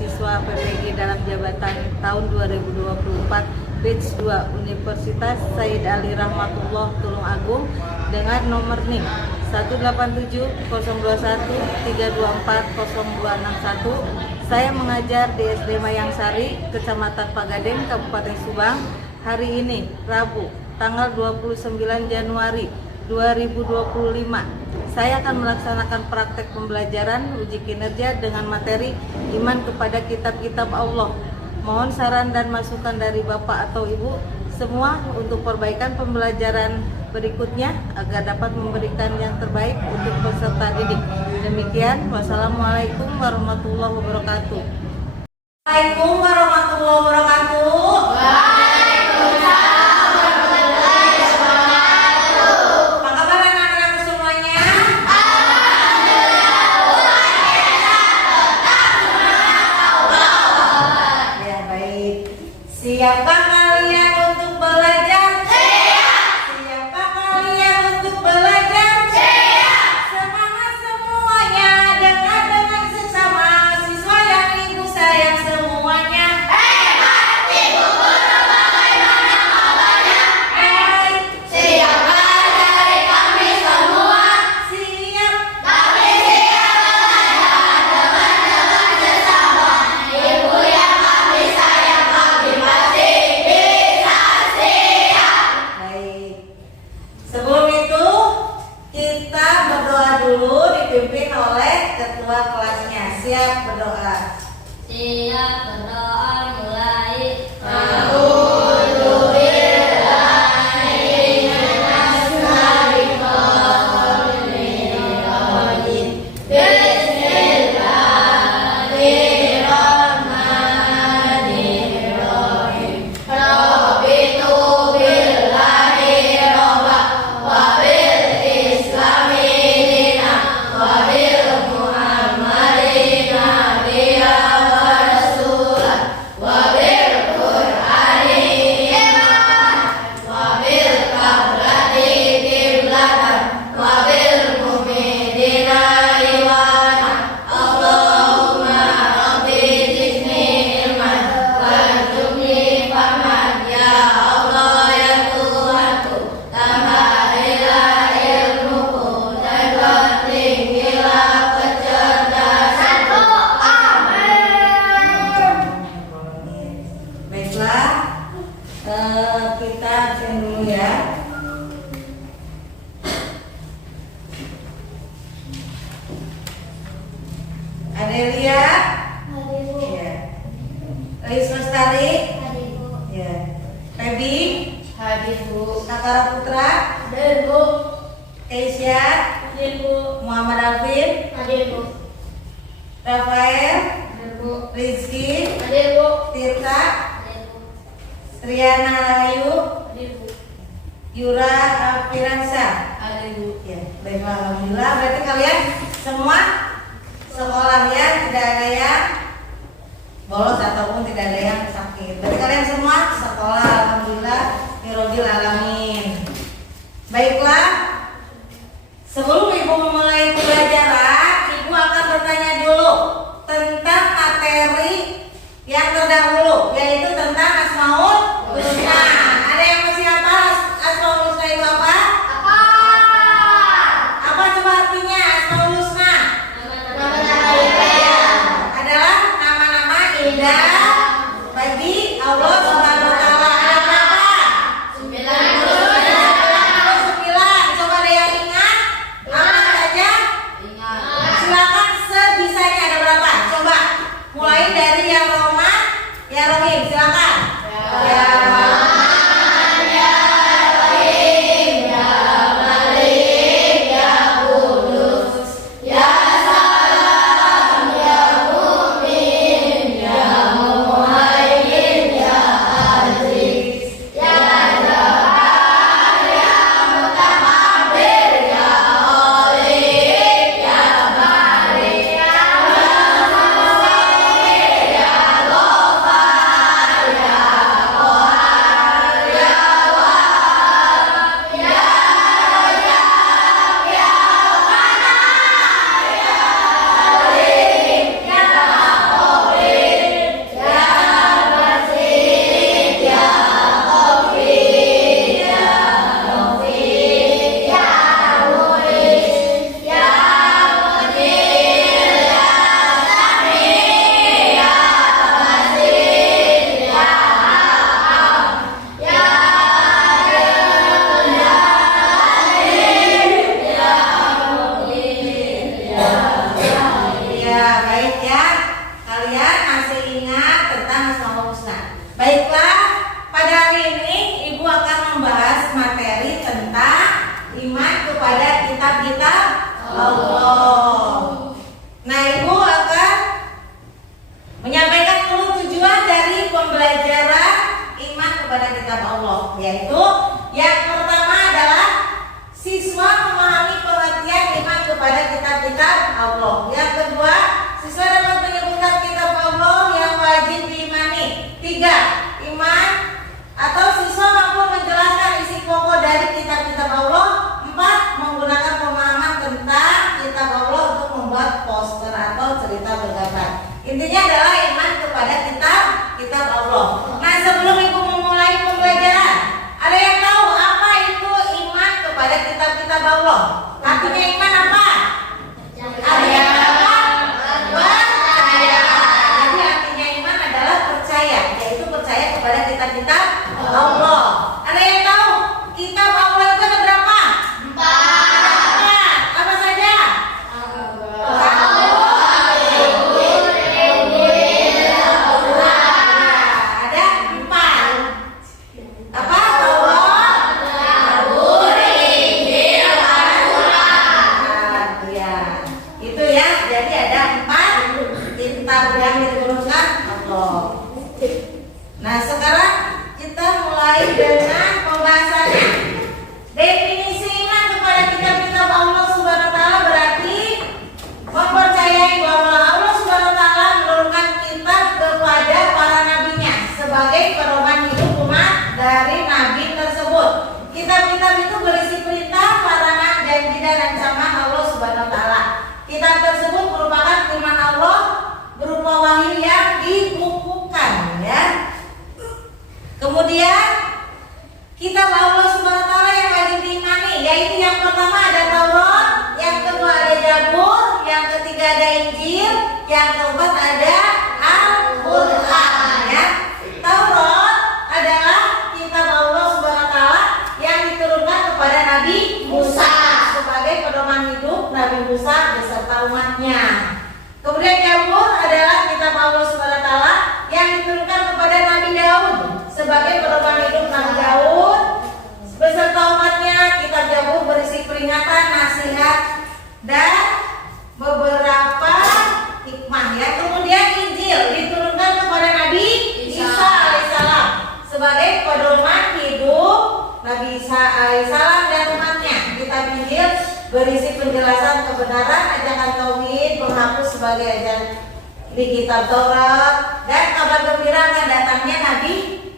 mahasiswa PPG dalam jabatan tahun 2024 batch 2 Universitas Said Ali Rahmatullah Tulungagung dengan nomor NIM 1870213240261. Saya mengajar di SD Mayang Sari, Kecamatan Pagaden, Kabupaten Subang. Hari ini, Rabu, tanggal 29 Januari 2025. Saya akan melaksanakan praktek pembelajaran uji kinerja dengan materi iman kepada kitab-kitab Allah. Mohon saran dan masukan dari Bapak atau Ibu semua untuk perbaikan pembelajaran berikutnya agar dapat memberikan yang terbaik untuk peserta didik. Demikian, wassalamualaikum warahmatullahi wabarakatuh. Waalaikumsalam warahmatullahi wabarakatuh. Siapkah kalian untuk belajar? Siap. Siapkah kalian untuk belajar? Siap. Semangat semuanya, dengan sesama siswa yang ibu sayang semuanya. Hebat ibu guru bagaimana kabarnya? Baik. Siapkah dari kami semua? Siap. Kami siap belajar dengan sesama ibu yang kami sayang. Sebelum itu kita berdoa dulu dipimpin oleh ketua kelasnya. Siap berdoa? Siap berdoa mulai. Kita absen dulu ya. Adelia, ya. Ais Lestari, ya. Febi, Hadir Bu. Sakara Putra, Hadir Bu. Keisha, Hadir Bu. Muhammad Alvin, Hadir Bu. Rafael, Hadir Bu. Rizky, Hadir Bu. Tirta, Hadir Bu. Triana Rahayu, Hadir Bu. Yura Firansa. Hadir Bu. Ya, baiklah, alhamdulillah. Berarti kalian semua sekolahnya tidak ada yang bolos ataupun tidak ada yang sakit. Berarti kalian semua sekolah, alhamdulillah, Birrobil alamin. Baiklah, sebelum ibu memulai pelajaran, ibu akan bertanya dulu tentang materi yang terdahulu, yaitu tentang Asmaul Husna. Ada yang masih hafal Asmaul Husna itu apa? Apa coba artinya Asmaul Husna? Adalah nama-nama indah bagi Allah Subhanahu wa taala. Ada berapa? 99. Coba ada yang ingat? Apa saja? Silakan sebisanya. Ada berapa? Coba mulai dari yang Roma, ya Rohim, silakan. Ya. kitab Allah, yaitu yang pertama adalah siswa memahami pengertian iman kepada kitab-kitab Allah. Yang kedua, siswa dapat menyebutkan kitab Allah yang wajib diimani. 3. Iman atau siswa mampu menjelaskan isi pokok dari kitab-kitab Allah. 4. Menggunakan pemahaman tentang kitab Allah untuk membuat poster atau cerita bergambar. Intinya adalah iman kepada kitab Allah. Nah, sebelum ibu memulai pembelajaran, ada yang tahu apa itu iman kepada kitab-kitab Allah? Artinya iman apa? Ada yang apa? Percaya. Jadi artinya iman adalah percaya, yaitu percaya kepada kitab-kitab Allah. Ada yang tahu kitab Allah itu ada berapa? 4. Apa saja? Ada 4. Apa? Itu ya. Jadi ada 4 kitab yang diturunkan Allah. Nah, sekarang kita mulai dengan pembahasannya. Definisi iman kepada kitab-kitab Allah Subhanahu wa taala berarti mempercayai bahwa Allah Subhanahu wa taala menurunkan kitab kepada para nabinya sebagai pedoman hidup umat dari nabi tersebut. Kitab-kitab itu berisi perintah, larangan, janji dan ancaman Allah Subhanahu wa taala. Kitab tersebut merupakan firman Allah berupa wahyu yang dibukukan, ya. Kemudian kitab Allah Subhanahu wa taala yang wajib diimani, yaitu yang pertama ada Taurat, yang kedua ada Zabur, yang ketiga ada Injil, yang keempat ada Al-Qur'an, ya. Taurat adalah kitab Allah Subhanahu wa taala yang diturunkan kepada Nabi Musa sebagai pedoman hidup Nabi Musa beserta umatnya. Kemudian Zabur adalah kitab Allah Subhanahu wa taala yang diturunkan kepada Nabi Daud sebagai pedoman hidup Nabi Daud beserta umatnya. Kitab Zabur berisi peringatan, nasihat, dan beberapa hikmah, ya. Kemudian Injil diturunkan kepada Nabi Isa alaihissalam sebagai pedoman hidup Nabi Isa alaihissalam dan umatnya. Kitab Injil berisi penjelasan kebenaran, ajakan tauhid, menghapus sebagai ajaran di kitab Taurat, dan kabar gembira akan datangnya Nabi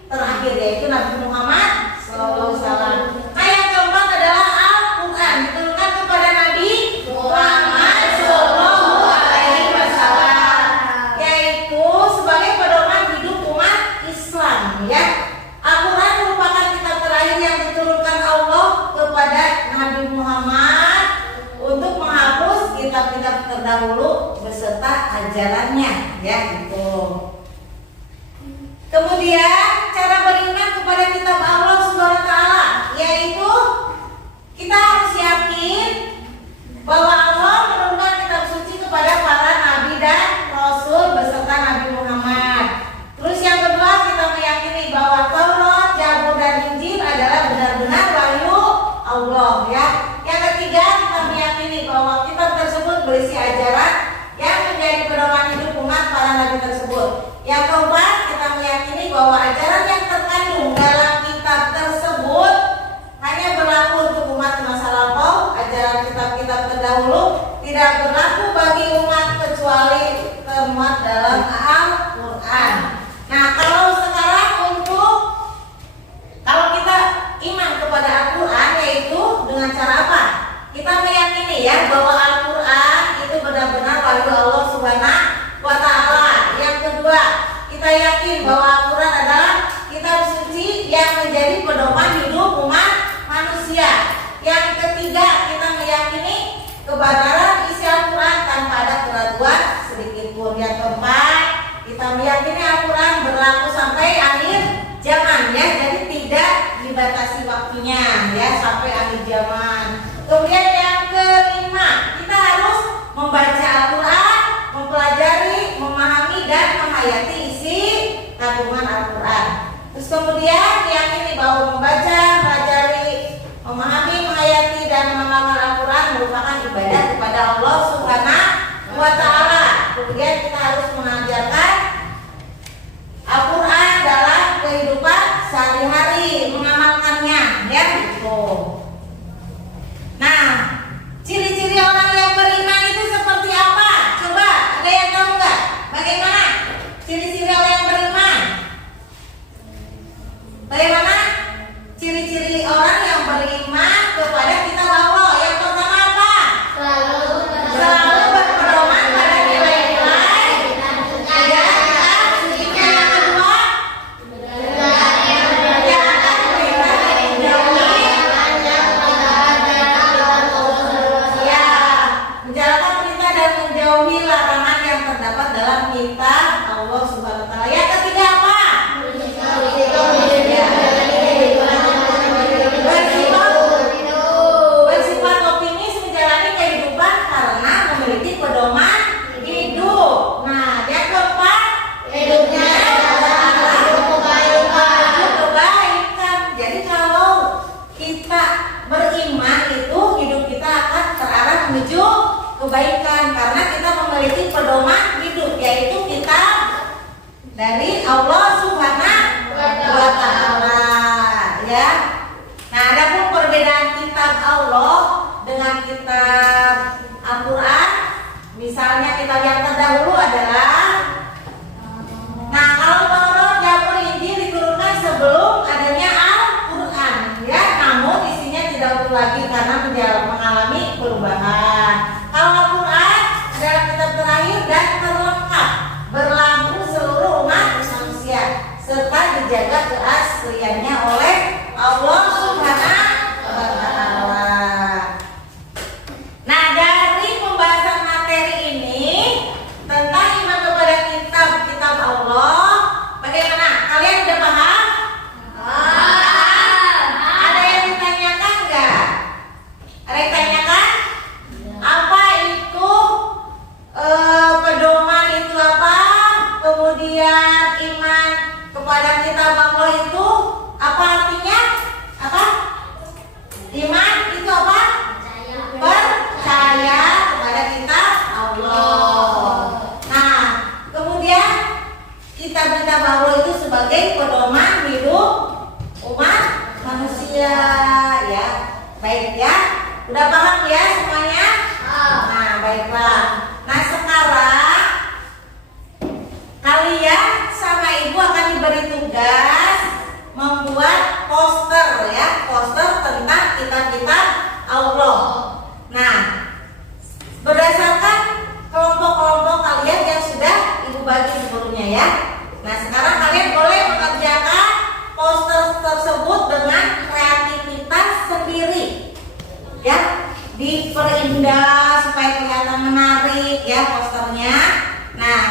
terakhir, yaitu Nabi Muhammad SAW. Nah, yang keempat adalah Al-Quran, diturunkan kepada Nabi Muhammad SAW, yaitu sebagai pedoman hidup umat Islam, ya. Al-Quran merupakan kitab terakhir yang diturunkan Allah kepada Nabi Muhammad untuk menghapus kitab-kitab terdahulu beserta ajarannya, ya, gitu. Kemudian cara beriman kepada kitab Allah Subhanahu wa taala, yaitu kita harus yakin bahwa Allah menurunkan kitab suci kepada para nabi dan rasul beserta Nabi Muhammad. Terus yang kedua, kita meyakini bahwa Taurat, Zabur dan Injil adalah benar-benar wahyu Allah, ya. Yang ketiga, kita meyakini bahwa kitab tersebut berisi ajaran yang menjadi pedoman hidup umat para nabi tersebut. Yang keempat, kita meyakini bahwa ajaran yang terkandung dalam kitab tersebut hanya berlaku untuk umat masa lampau. Ajaran kitab-kitab terdahulu tidak berlaku bagi umat kecuali termuat dalam Al-Quran. Nah, kalau sekarang kalau kita iman kepada Al-Quran, yaitu dengan cara apa? Kita meyakini, ya, bahwa Al-Quran itu benar-benar wahyu Allah Subhanahu wa taala. Yang kedua, kita yakin bahwa Al-Quran adalah kitab suci yang menjadi pedoman hidup umat manusia. Yang ketiga, kita meyakini kebenaran isi Al-Quran tanpa ada keraguan sedikit pun. Yang keempat, kita meyakini Al-Quran berlaku sampai akhir zaman, ya. Jadi tidak dibatasi waktunya, ya, sampai akhir zaman. Kemudian yang kelima, kita harus membaca Al-Quran, mempelajari, memahami dan menghayati isi kandungan Al-Quran. Terus kemudian diyakini bahwa membaca, mempelajari, memahami, menghayati dan mengamalkan Al-Quran merupakan ibadah kepada Allah Subhanahu wa taala. Kemudian kita harus mengajarkan Al-Quran dalam kehidupan sehari-hari, dari Allah Subhanahu wa Ta'ala, ya. Nah, adapun perbedaan kitab Allah dengan kitab Al-Quran, misalnya kitab yang terdahulu adalah, nah kalau Taurat, Zabur, Injil diturunkan sebelum adanya Al-Quran, ya. Namun isinya tidak utuh lagi karena mengalami perubahan. Kalau Al-Quran adalah kitab terakhir dan terlengkap, berlaku seluruh umat manusia serta dijaga keasliannya oleh Allah Subhanahu wa Ta'ala. Nah, dari pembahasan materi ini tentang iman kepada kitab Allah, bagaimana? Kalian udah paham? Ada yang ditanyakan nggak? Ada yang tanyakan? Apa itu pedoman itu apa? Kemudian iman kepada kitab Allah itu apa artinya? Apa? Iman itu apa? Percaya kepada kitab Allah. Nah, kemudian kitab-kitab Allah itu sebagai pedoman hidup umat manusia, ya. Baik ya. Udah paham ya semuanya? Nah, baiklah. Nah, sekarang kalian sama ibu akan diberi tugas membuat poster, ya, poster tentang kitab-kitab Allah. Nah, berdasarkan kelompok-kelompok kalian yang sudah ibu bagi sebelumnya, ya. Nah, sekarang kalian boleh mengerjakan poster tersebut dengan kreativitas sendiri, ya. Diperindah supaya kelihatan menarik, ya, posternya. Nah,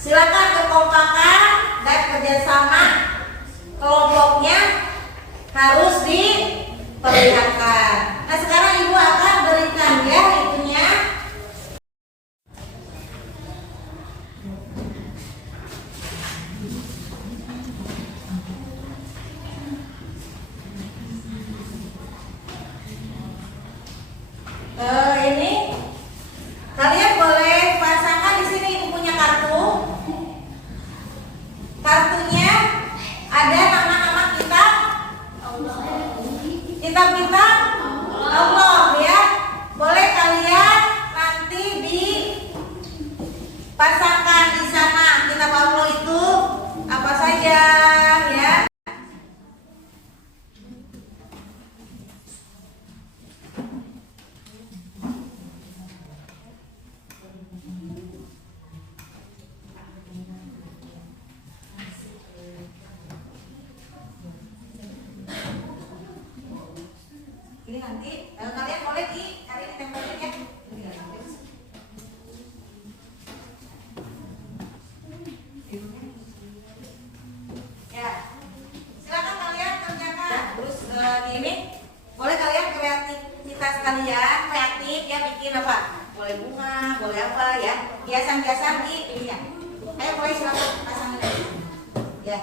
silakan kekompakan dan kerjasama kelompoknya harus diperlihatkan. Nah, sekarang ibu akan berikan, ya, itunya. Ini kalian boleh pasangkan di sini. Ibu punya kartu. Kartunya ada nama-nama kitab-kitab Allah, ya. Boleh kalian nanti dipasangkan di sana kitab Allah itu apa saja, ya. Ini nanti kalian boleh cari di tempelin, ya. Ya, silakan kalian kerjakan. Terus ini boleh kalian kreativitas kalian kreatif, ya, bikin apa? Boleh bunga, boleh apa, ya. Hiasan-hiasan di ini, ya. Ayo, boleh silakan pasangin, ya.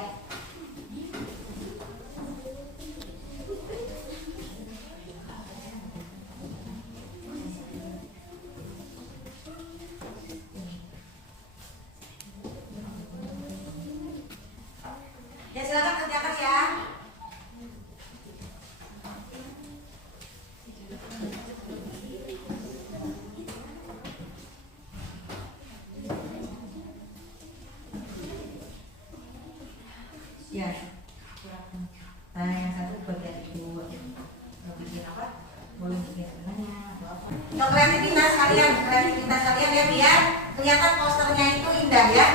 Ya, silakan kerjakan, ya. Ya. Nah, yang satu bagian itu mau bikin apa? Boleh bikin tengahnya atau apa? Kalau kreativitas kalian, ya, biar kelihatan posternya itu indah, ya.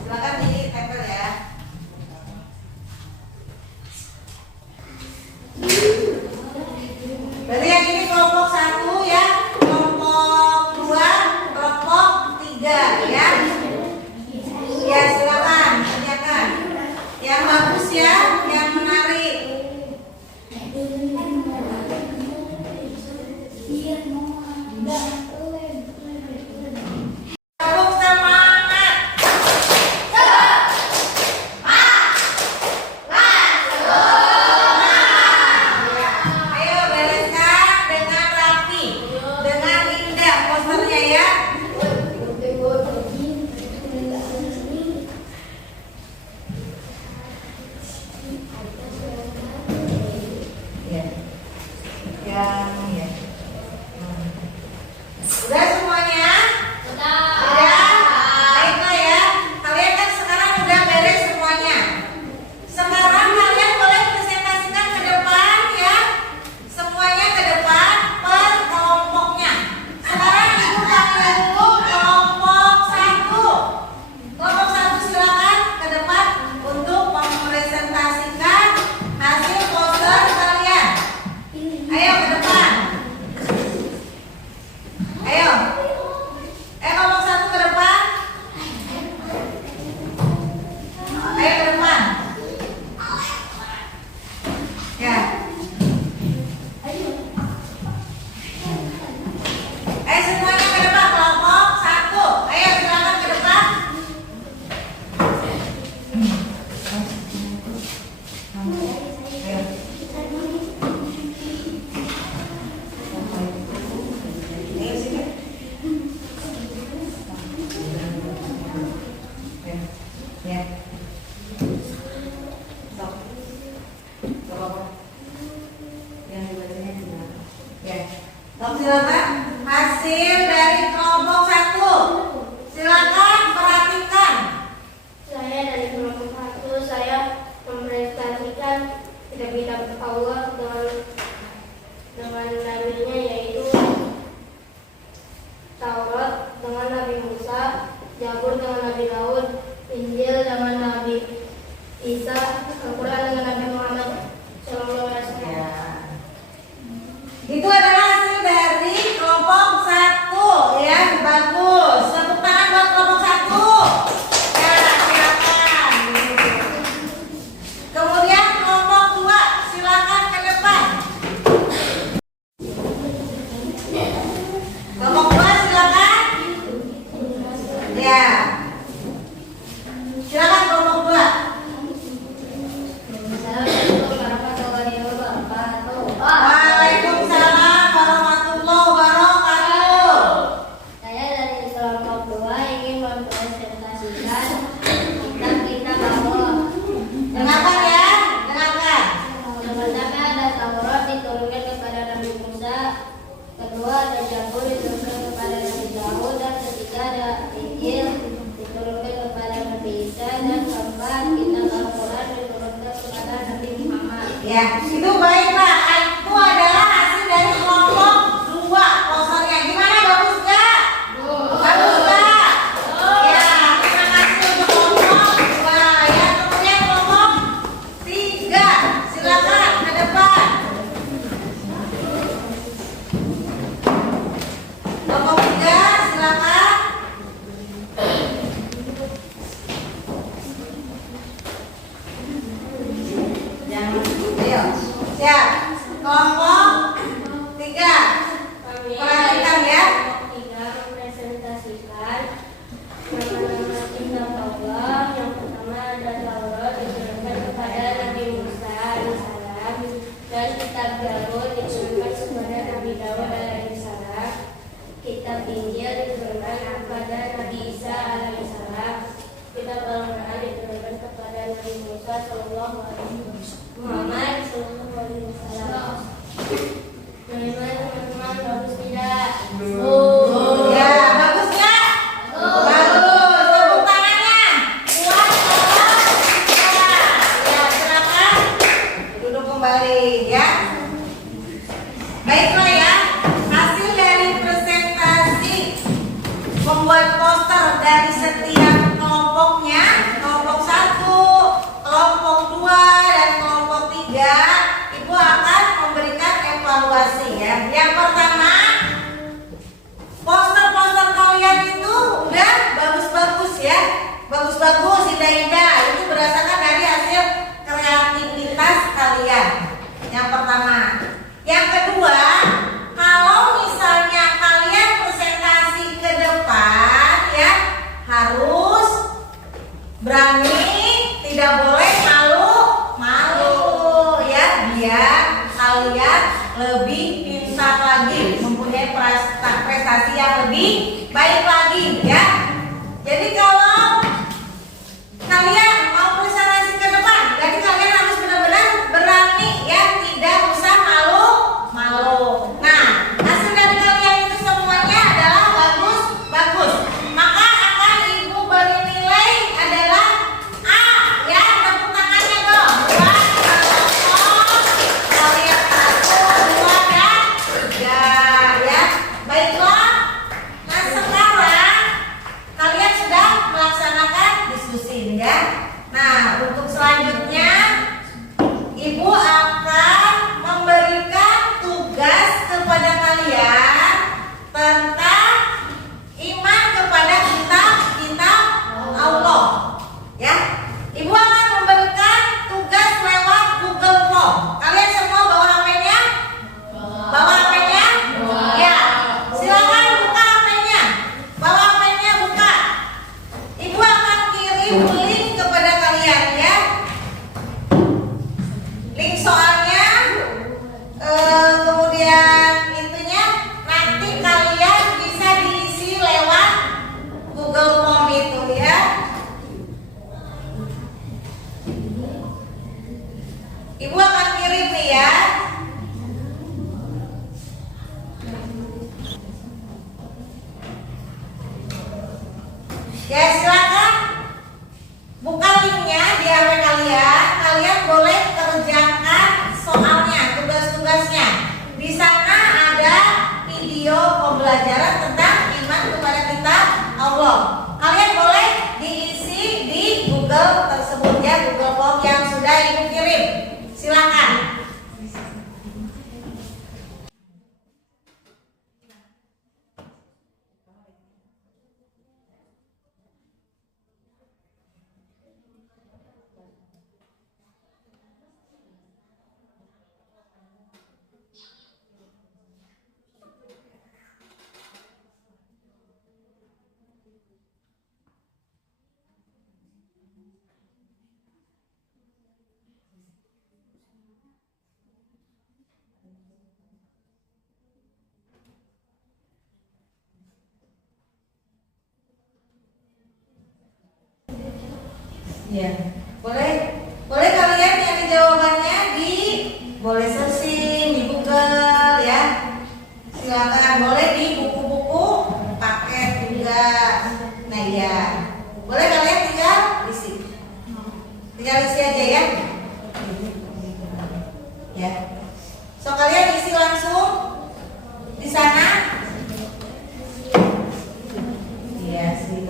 Silakan ditempel, ya. Berarti yang ini kelompok 1, ya, kelompok 2, kelompok 3, ya. Ayo ke depan. Ya. Ayo semuanya ke depan, kelompok 1. Ayo silakan ke depan. Ayo sini. Ya. Stop. Gak apa-apa. Yang dibacanya gimana? Ya. Stop, silakan. Hasil dari kelompok 1. Silakan perhatikan. Saya dari kelompok 1, saya mempresentasikan kitab Allah dengan nabinya, yaitu Taurat dengan Nabi Musa, Zabur dengan Nabi Daud, Injil dengan Nabi Isa, Al-Quran dengan Nabi Muhammad SAW. Ya. Itu adalah hasil dari kelompok 1 ya, bagus. Tepuk tangan buat kelompok 1. Ya, silakan. Kemudian kelompok 2, silakan ke depan. Kelompok 2 silakan. Ya. Silakan kelompok 2. Assalamualaikum warahmatullahi wabarakatuh. Waalaikumsalam warahmatullahi wabarakatuh. Saya dari kelompok 2 ingin mempresentasikan kitab Allah. Dengarkan ya, dengarkan. Pertama ada Taurat diturunkan kepada Nabi Musa, kedua ada Zabur diturunkan kepada Nabi Daud, dan ketiga ada Injil diturunkan kepada Nabi Isa, dan keempat kitab Al-Quran diturunkan kepada Nabi Muhammad. Ya, itu baiklah. Itu adalah hasil dari kelompok 2. Posternya gimana, bagus gak? Bagus gak? Ya, terima kasih untuk kelompok 2 ya. Kemudian kelompok 3, silakan ke depan. Kelompok 3, silakan. Jangan, ayo, siap. Kelompok 3, perhatikan ya. Tiga mempresentasikan nama-nama kitab Allah. Yang pertama ada Taurat diturunkan kepada Nabi Musa alaihissalam, dan kitab Zabur diturunkan kepada Nabi Daud alaihissalam. Kitab Injil diturunkan kepada Nabi Isa alaihissalam. Kitab Al-Quran diturunkan kepada Nabi Musa sallallahu alaihi Muhammad sallallahu alaihi wasallam. Bagaimana teman-teman, bagus tidak? Ya, bagus nggak? Bagus. Tepuk tangannya. Kuat, tolong. Ya, silakan. Duduk kembali ya. Baiklah ya. Hasil dari presentasi membuat poster dari setiap kelompoknya, kelompok 1, kelompok 2, dan kelompok 3, Ibu akan memberikan evaluasi ya. Yang pertama, poster-poster kalian itu udah bagus-bagus ya, bagus-bagus, indah-indah. Itu berdasarkan dari hasil kreativitas kalian. Yang pertama. Yang kedua, kalau misalnya kalian presentasi ke depan ya, harus berani, tidak boleh malu-malu ya, biar kalian lebih pintar lagi, mempunyai prestasi yang lebih baik lagi ya. Jadi kalau kalian mau presentasi ke depan, jadi kalian harus benar-benar berani ya, tidak usah malu-malu. Nah, hasil dari kalian itu semuanya adalah bagus-bagus. Maka akan Ibu beri nilai adalah A ya. Tepuk tangannya dong. Buat kelompok kalian 1, 2, dan 3 ya. Baiklah. Nah, sekarang kalian sudah melaksanakan diskusi ya. Nah, untuk selanjutnya Ibu akan memberikan tugas kepada kalian tentang iman kepada kitab Allah ya. Ibu akan Ibu akan kirim nih ya. Ya silakan buka linknya di HP kalian. Kalian boleh kerjakan soalnya, tugas-tugasnya. Di sana ada video pembelajaran tentang iman kepada kitab Allah. Kalian boleh diisi di Google tersebut ya, Google Form yang sudah Ibu kirim. Silakan. Ya, boleh kalian cari jawabannya di, boleh searching di Google ya. Silakan, boleh di buku-buku paket juga. Nah ya, boleh kalian tinggal isi aja ya. Ya, so kalian isi langsung di sana. Iya sih,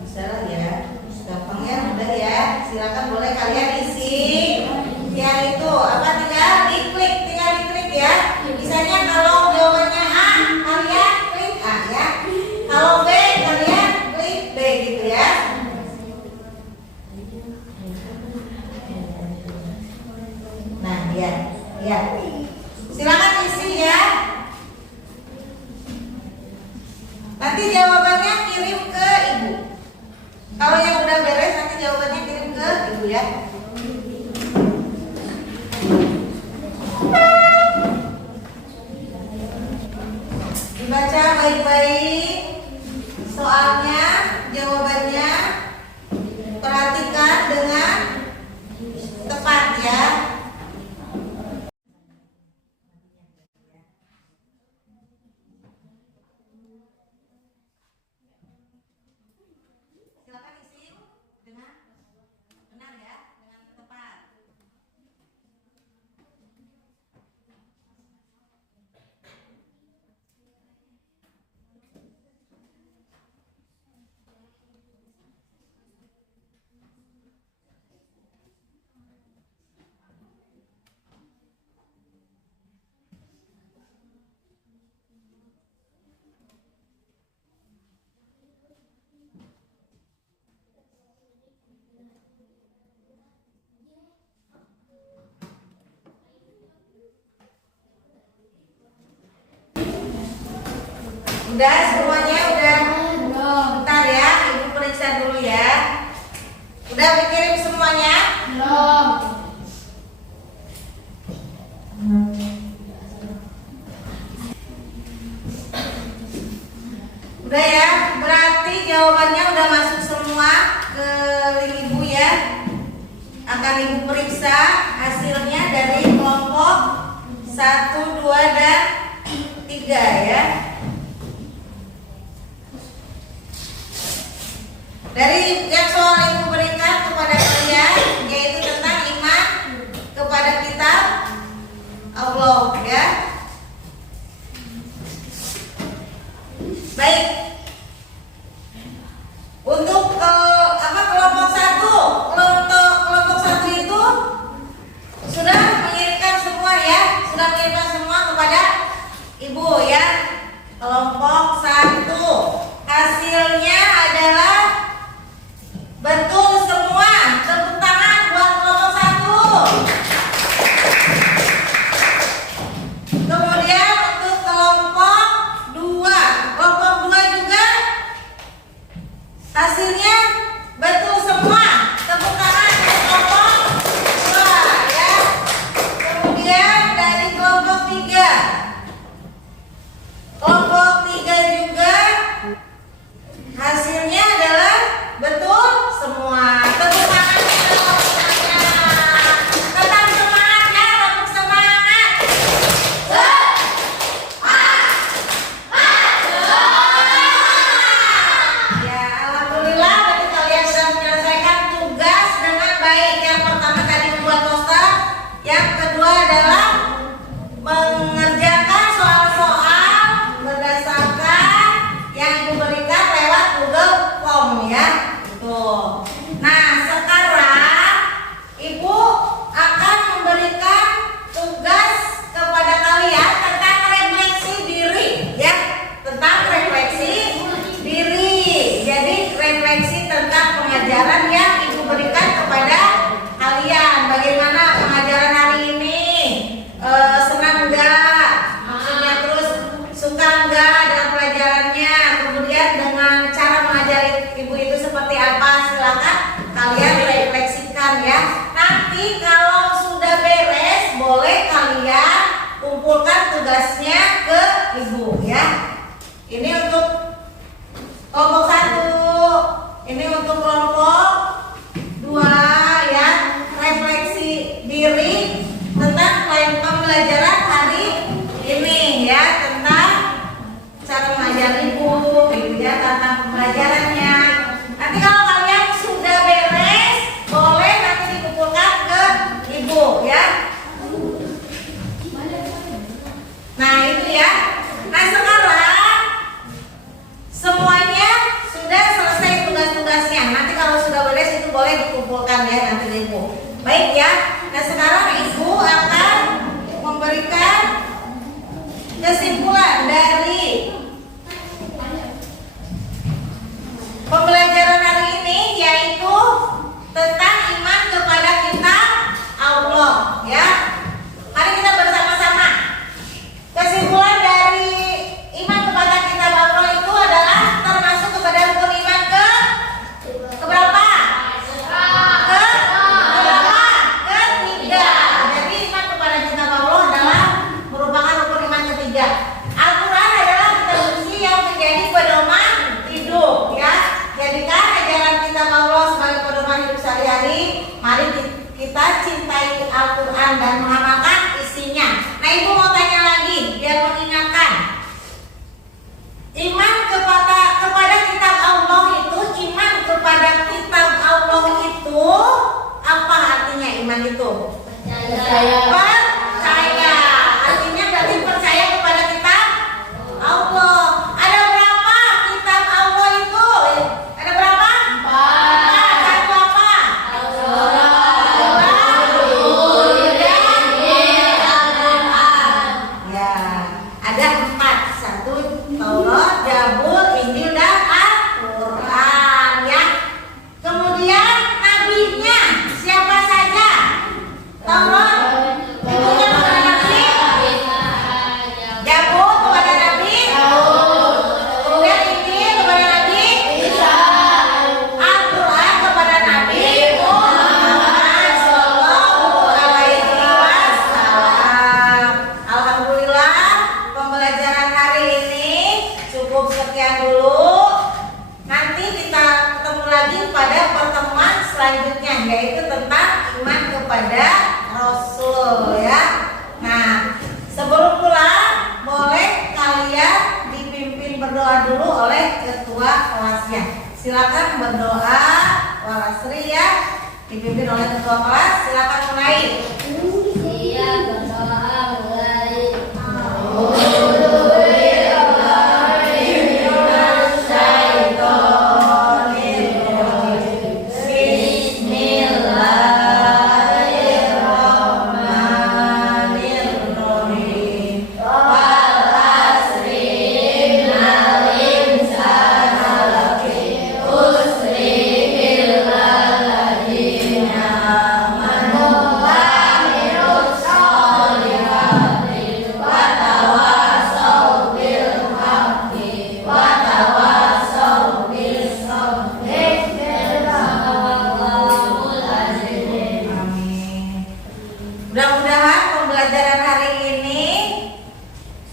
bisa lah ya. Gampang ya, mudah ya. Silakan boleh kalian isi. Yang itu apa, tinggal diklik ya. Misalnya kalau jawabannya A, kalian klik A ya. Kalau B, kalian klik B gitu ya. Nah, ya. Silakan isi ya. Nanti jawabannya kirim ke Ibu. Kalau yang udah beres nanti jawabannya kirim ke Ibu ya. Dibaca baik-baik soalnya, jawabannya perhatikan dengan tepat ya. Silakan isi dengan benar ya, dengan tepat. Udah semuanya udah. Bentar ya, Ibu periksa dulu ya. Udah dikirim semuanya? Belum. Udah ya, berarti jawabannya udah masuk semua ke link Ibu ya. Akan Ibu periksa hasilnya dari kelompok 1, 2, dan 3 ya. Dari yang soal Ibu berikan kepada kalian, yaitu tentang iman kepada kitab Allah ya. Baik. Untuk kelompok 1 itu sudah mengirimkan semua ya, sudah mengirimkan semua kepada Ibu ya. Kelompok 1 hasilnya adalah betul kumpulkan ya nanti Ibu. Baik ya. Nah sekarang Ibu akan memberikan kesimpulan dari pembelajaran hari ini, yaitu tentang iman kepada kitab Allah ya. Mari kita bersama-sama. Kesimpulan dari iman kepada kitab Allah itu adalah termasuk kepada rukun iman keberapa? Ketiga. Jadi iman kepada kitab Allah adalah merupakan rukun iman ketiga. Al-Quran adalah kitab suci yang menjadi pedoman hidup ya. Jadikan ajaran kitab Allah sebagai pedoman hidup sehari-hari. Mari kita cintai Al-Quran dan mengamalkan isinya. Nah Ibu mau tanya lagi biar mengingatkan. Iman kepada kitab Allah itu, iman kepada kitab Allah itu apa artinya iman itu? Percaya. Artinya berarti percaya kepada kitab Allah. Ada berapa kitab Allah itu? Ada berapa? 4. Satu apa? Ya, ada 4. Satu Taurat, Zabur, Injil dan Al-Quran ya. Kemudian nabinya siapa saja? Taurat diberikan kepada Nabi, Zabur kepada Nabi, kemudian Injil kepada Nabi, Al-Quran kepada Nabi Muhammad Sallallahu Alaihi Wasallam. Alhamdulillah pembelajaran hari ini cukup sekian dulu. Nanti kita ketemu lagi pada pertemuan selanjutnya, yaitu tentang iman kepada Rasul ya. Nah sebelum pulang boleh kalian dipimpin berdoa dulu oleh ketua kelasnya. Silakan berdoa Walasri ya, dipimpin oleh ketua kelas. Silakan mulai. Iya, berdoa mulai. Mudah-mudahan pembelajaran hari ini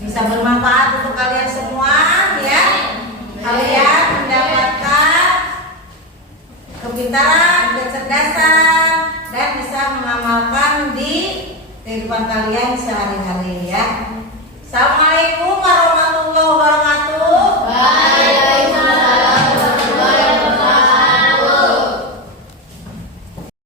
bisa bermanfaat untuk kalian semua ya. Kalian mendapatkan kepintaran, kecerdasan dan bisa mengamalkan di kehidupan kalian sehari-hari ya. Assalamualaikum warahmatullahi